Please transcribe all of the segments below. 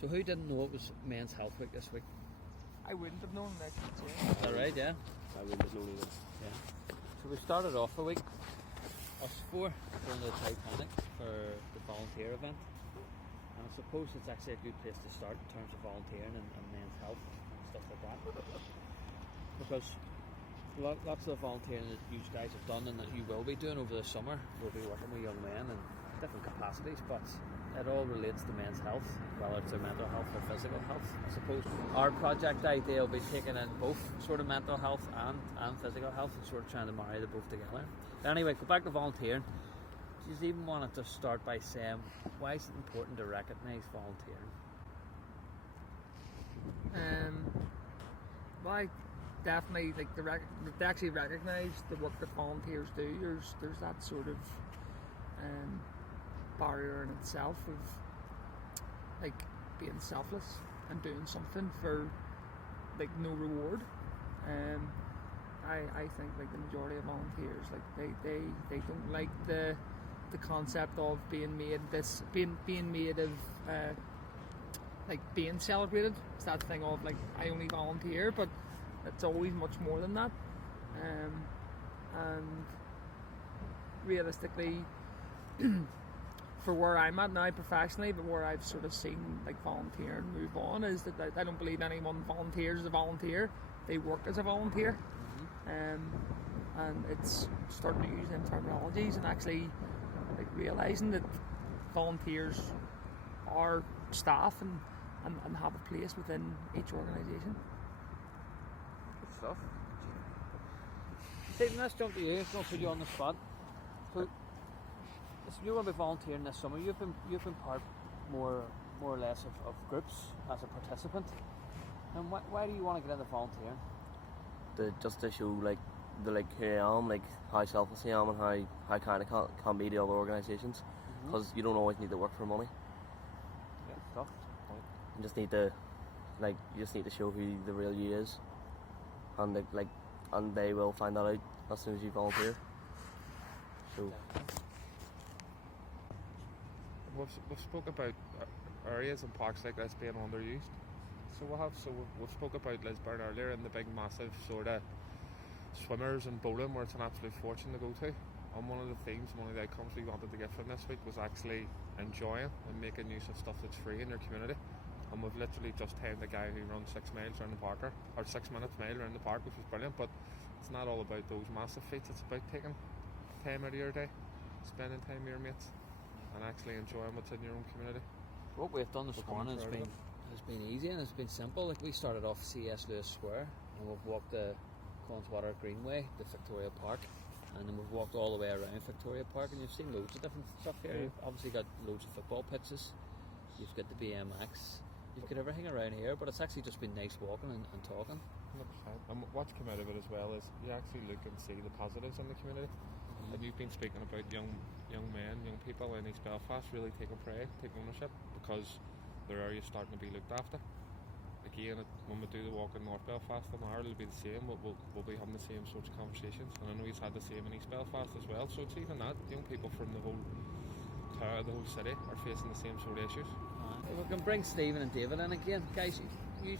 So who didn't know it was Men's Health Week this week? I wouldn't have known that. Is that right, yeah? I wouldn't have known either. Yeah. So we started off the week, us four, going to the Titanic for the volunteer event. And I suppose it's actually a good place to start in terms of volunteering and men's health and stuff like that. Because lots of volunteering that you guys have done and that you will be doing over the summer will be working with young men in different capacities, but it all relates to men's health, whether it's their mental health or physical health. I suppose our project idea will be taking in both sort of mental health and physical health and sort of trying to marry the both together. Anyway, go back to volunteering. Do you even want to start by saying, why is it important to recognise volunteering? Well, definitely, like to actually recognise the work that volunteers do. There's that sort of barrier in itself of like being selfless and doing something for like no reward. I think like the majority of volunteers, like they don't like the concept of being made of like being celebrated. It's that thing of like I only volunteer, but it's always much more than that. And realistically, for where I'm at now professionally, but where I've sort of seen like volunteering move on, is that I don't believe anyone volunteers as a volunteer. They work as a volunteer. And it's starting to use them terminologies and actually like realising that volunteers are staff and have a place within each organisation. Good stuff. Stephen, let's jump to you. It's going to put you on the spot. So you're going to be volunteering this summer. You've been part more or less of groups as a participant. And why do you want to get into volunteering? Just to show like who I am, like how selfless I am and how kind of can be to other organisations, because you don't always need to work for money. Yeah, tough. You just need to show who the real you is, and and they will find that out as soon as you volunteer. So we've spoke about areas and parks like this being underused. We've spoke about Lisburn earlier and the big massive sort of swimmers and bowling where it's an absolute fortune to go to. And one of the themes, one of the outcomes we wanted to get from this week was actually enjoying and making use of stuff that's free in your community. And we've literally just tamed a guy who runs 6 miles around the park, or 6 minutes mile around the park, which was brilliant. But it's not all about those massive feats. It's about taking time out of your day, spending time with your mates, and actually enjoying what's in your own community. What we've done this morning has been easy and it's been simple. Like we started off C.S. Lewis Square and we've walked the Connswater Greenway to Victoria Park, and then we've walked all the way around Victoria Park, and you've seen loads of different stuff here. You've obviously got loads of football pitches, you've got the BMX, you've got everything around here, but it's actually just been nice walking and talking. 100%. And what's come out of it as well is you actually look and see the positives in the community. And you've been speaking about young men, young people in East Belfast really taking pride, taking ownership, because their area's starting to be looked after. Again, when we do the walk in North Belfast in Ireland, it'll be the same. We'll be having the same sorts of conversations, and I know he's had the same in East Belfast as well. So it's even that young people from the whole town, the whole city, are facing the same sort of issues. We can bring Stephen and David in again, guys. You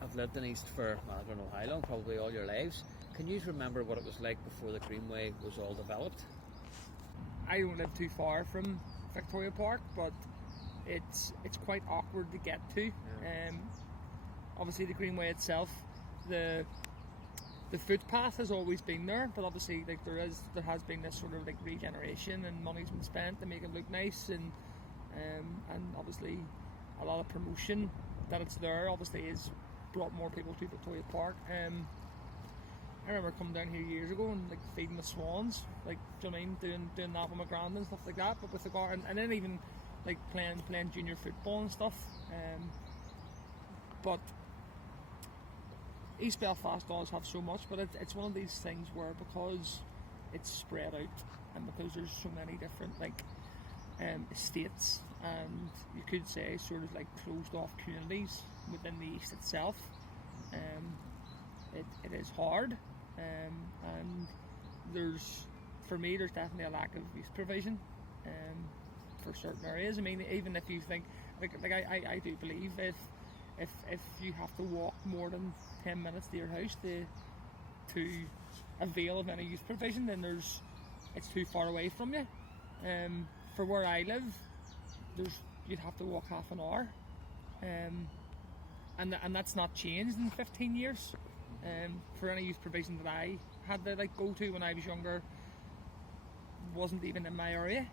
have lived in East for I don't know how long, probably all your lives. Can you remember what it was like before the Greenway was all developed? I don't live too far from Victoria Park, but it's quite awkward to get to. Obviously the Greenway itself, the footpath has always been there, but obviously like there has been this sort of like regeneration and money's been spent to make it look nice, and obviously a lot of promotion that it's there obviously has brought more people to Victoria Park. I remember coming down here years ago and like feeding the swans, like do you know what I mean, doing that with my grand and stuff like that, but with the garden, and then even like playing junior football and stuff. But East Belfast does have so much, but it's one of these things where because it's spread out and because there's so many different like estates and you could say sort of like closed off communities within the East itself, it is hard, and there's definitely a lack of youth provision for certain areas. I mean, even if you think I do believe if you have to walk more than 10 minutes to your house to avail of any youth provision, then it's too far away from you. For where I live, you'd have to walk half an hour, and that's not changed in 15 years. For any youth provision that I had to go to when I was younger, wasn't even in my area,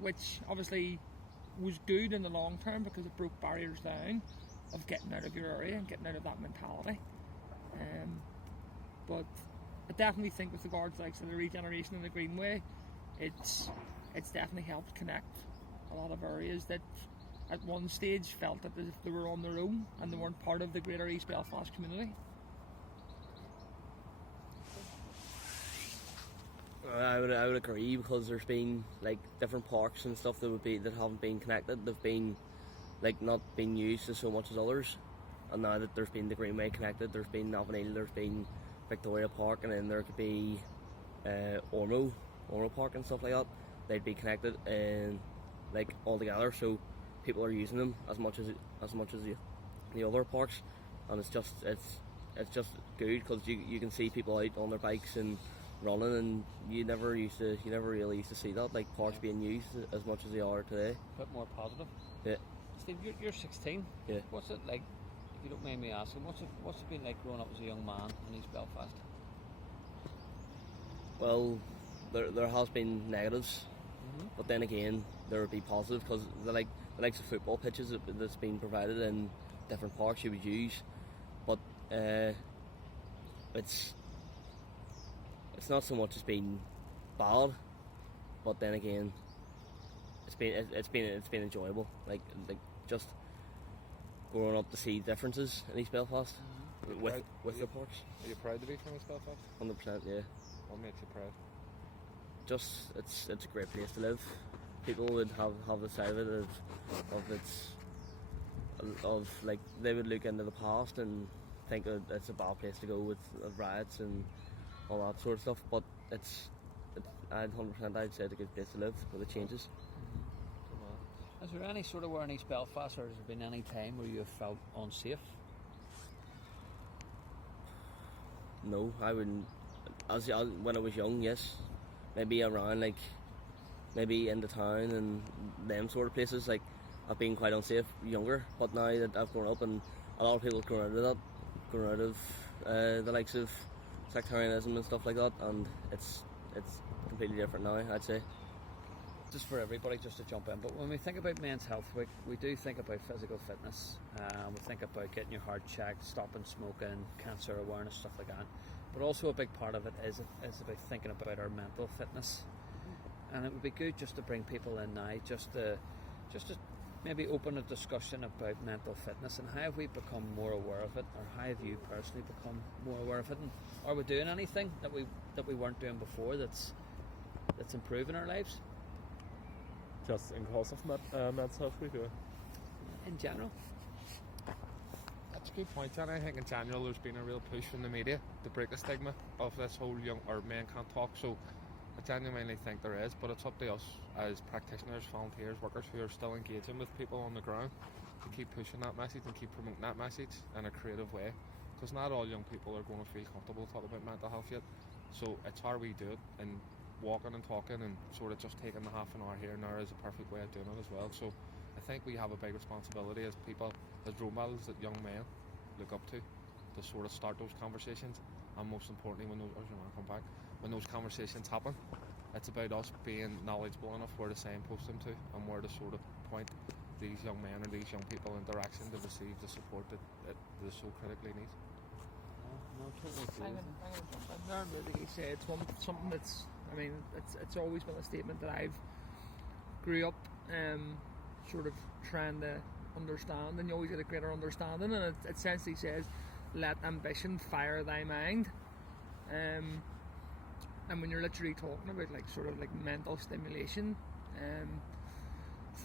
which obviously was good in the long term because it broke barriers down of getting out of your area and getting out of that mentality. But I definitely think with regards to the regeneration of the Greenway, it's definitely helped connect a lot of areas that at one stage felt that they were on their own and they weren't part of the greater East Belfast community. I would agree, because there's been different parks and stuff that haven't been connected. They've been not being used as so much as others, and now that there's been the Greenway connected, there's been Navanil, there's been Victoria Park, and then there could be Ormo Park and stuff like that. They'd be connected and all together, so people are using them as much as the other parks, and it's just good because you can see people out on their bikes and running, and you never really used to see that parks being used as much as they are today. A bit more positive. Yeah. Steve, you're 16. Yeah. What's it like, if you don't mind me asking, what's it been like growing up as a young man in East Belfast? Well, there has been negatives, but then again there would be positive, because the likes of football pitches that's been provided in different parks you would use, but it's not so much as being bad, but then again it's been enjoyable, just growing up to see differences in East Belfast with the parks. Are you proud to be from East Belfast? 100%, yeah. What makes you proud? Just it's a great place to live. People would have the side of it they would look into the past and think that it's a bad place to go with riots and all that sort of stuff, but it's 100% I'd say it's a good place to live with the changes. Is there any sort of where in East Belfast, or has there been any time where you have felt unsafe? No, I wouldn't. When I was young, yes, maybe around maybe in the town and them sort of places, I've been quite unsafe younger, but now that I've grown up and a lot of people have grown out of the likes of sectarianism and stuff like that, and it's completely different now, I'd say. Just for everybody, just to jump in, but when we think about Men's Health Week, we do think about physical fitness. We think about getting your heart checked, stopping smoking, cancer awareness, stuff like that. But also a big part of it is about thinking about our mental fitness. And it would be good just to bring people in now, just to maybe open a discussion about mental fitness and how have we become more aware of it, or how have you personally become more aware of it, and are we doing anything that we weren't doing before that's improving our lives? Just in cause of Men's Health Week, or in general? That's a good point, John. I think in general there's been a real push from the media to break the stigma of this whole men can't talk, so I genuinely think there is, but it's up to us as practitioners, volunteers, workers who are still engaging with people on the ground to keep pushing that message and keep promoting that message in a creative way, because not all young people are going to feel comfortable talking about mental health yet, so it's how we do it, and walking and talking and sort of just taking the half an hour here and there is a perfect way of doing it as well. So I think we have a big responsibility as people, as role models that young men look up to sort of start those conversations, and most importantly when those conversations happen, it's about us being knowledgeable enough where to signpost them to and where to sort of point these young men or these young people in direction to receive the support that they so critically need. No, totally agree. I'm going to jump in there, and like you say, it's something that's, I mean, it's always been a statement that I've grew up sort of trying to understand, and you always get a greater understanding, and it essentially says, let ambition fire thy mind. And when you're literally talking about sort of mental stimulation,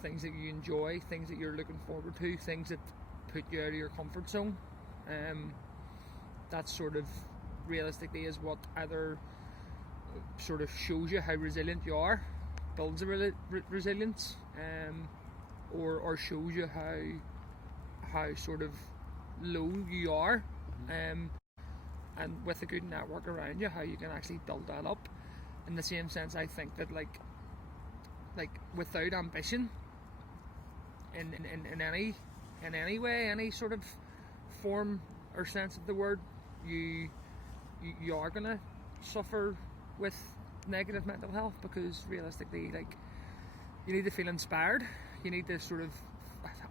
things that you enjoy, things that you're looking forward to, things that put you out of your comfort zone, that sort of realistically is what either sort of shows you how resilient you are, builds a resilience, or shows you how sort of low you are, and with a good network around you, how you can actually build that up. In the same sense, I think that like without ambition, in any way, any sort of form or sense of the word, you are gonna suffer with negative mental health, because realistically, like, you need to feel inspired, you need to sort of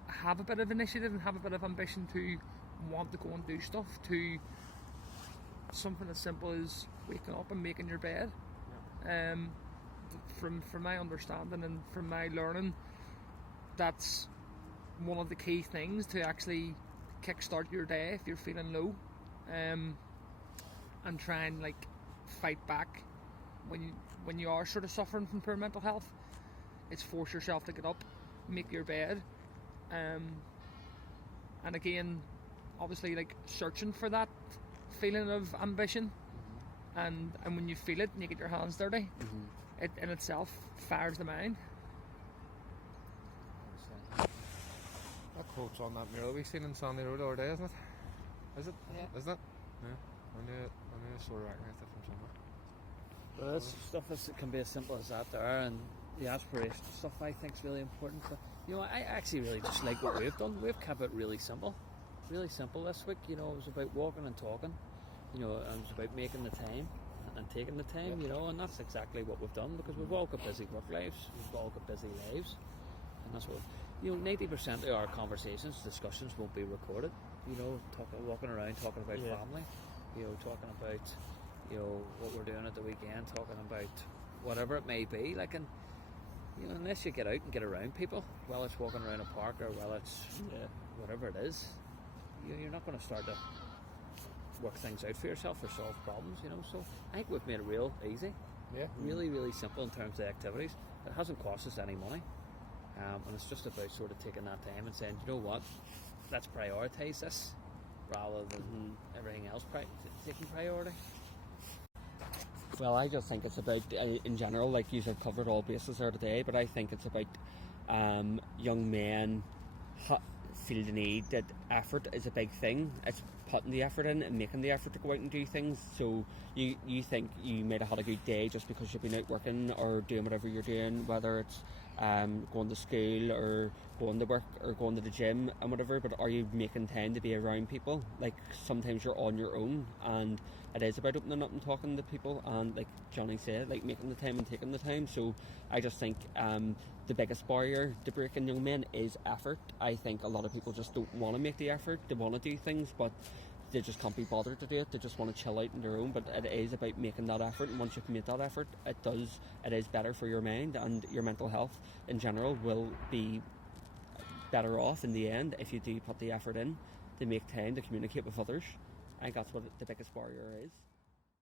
have a bit of initiative and have a bit of ambition to want to go and do stuff, to something as simple as waking up and making your bed. From my understanding and from my learning, that's one of the key things to actually kickstart your day if you're feeling low, and try and like fight back when you are sort of suffering from poor mental health. It's force yourself to get up, make your bed, and again, obviously, like, searching for that feeling of ambition, and when you feel it and you get your hands dirty, it in itself fires the mind. That quote's on that mural we seen in Sandy Road the other day, isn't it? Is it? Yeah. Isn't it? Yeah. I knew it sort of recognised it from somewhere. Well, this stuff can be as simple as that there, and the aspiration stuff I think is really important. But, you know, I actually really just like what we've done. We've kept it really simple this week. You know, it was about walking and talking, you know, and it was about making the time and taking the time, you know, and that's exactly what we've done, because we've all got busy work lives, we've all got busy lives, and that's what, you know, 90% of our conversations, discussions won't be recorded, you know, walking around talking about family, you know, talking about, you know, what we're doing at the weekend, talking about whatever it may be, like, and, you know, unless you get out and get around people, well, it's walking around a park, or well, it's whatever it is, you're not going to start to work things out for yourself or solve problems, you know. So I think we've made it real easy, really, really simple in terms of activities. It hasn't cost us any money, and it's just about sort of taking that time and saying, you know what, let's prioritise this rather than everything else taking priority. Well, I just think it's about, in general, like you have covered all bases there today, but I think it's about young men feel the need that effort is a big thing. It's putting the effort in and making the effort to go out and do things. So you think you might have had a good day just because you've been out working or doing whatever you're doing, whether it's going to school or going to work or going to the gym and whatever, but are you making time to be around people? Like, sometimes you're on your own, and it is about opening up and talking to people, and like Johnny said, like, making the time and taking the time. So I just think the biggest barrier to breaking young men is effort. I think a lot of people just don't want to make the effort. They want to do things, but they just can't be bothered to do it. They just want to chill out on their own. But it is about making that effort, and once you've made that effort, it is better for your mind, and your mental health in general will be better off in the end if you do put the effort in to make time to communicate with others. I think that's what the biggest barrier is.